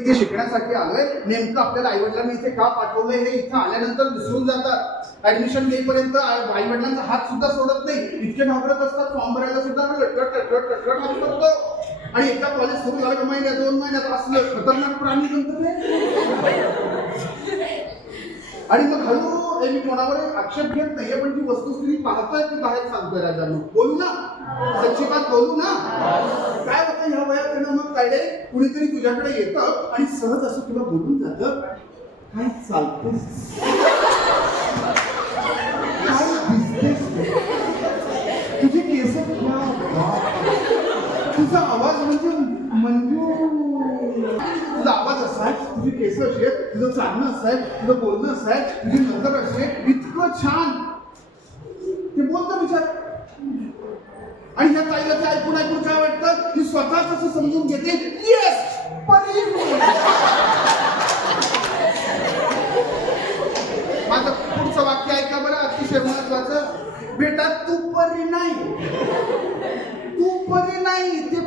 इथे शिकण्यासाठी आलोय, नेमकं आपल्याला आईवडिलांनी इथे का पाठवलंय हे इथं आल्यानंतर विसरून जातात. ऍडमिशन घेईपर्यंत आईवडिलांचा हात सुद्धा सोडत नाही, इतके घाबरत असतात. फॉर्म भरायला सुद्धा लटकट हात करतो. आणि एकदा कॉलेज सुरू झालं का महिन्यात 2 महिन्यात असलं खतरनाक प्राणी नंतर आणि मग हळूहळू मी कोणावर आक्षेप घेत नाहीये, पण ती वस्तुस्थिती पाहतोय की बाहेर सांगतोय राजांनो. बोलू ना, सच्ची बात बोलू ना. काय होतं ह्या वयात मग काय रे, कुणीतरी तुझ्याकडे येतं आणि सहज असं तुला बोलून जातं, काय चालतेस, काय दिसतेस, तुझे केस, तुझा आवाज म्हणजे तुझा आवाज असा आहे, तुझी केस अशी आहेत, तुझं चालणं असं आहे, तुझं बोलणं असं आहे, तुझी नजर अशी आहे, इतकं छान. ते बोलतं विचार. आणि ह्या ताईला ते ऐकून काय वाटतं की स्वतःच असं समजून घेते, येस परी. माझं पुढचं वाक्य ऐका बरं, अतिशय महत्वाचं. बेटा तू परी नाही, तू परी नाही, ते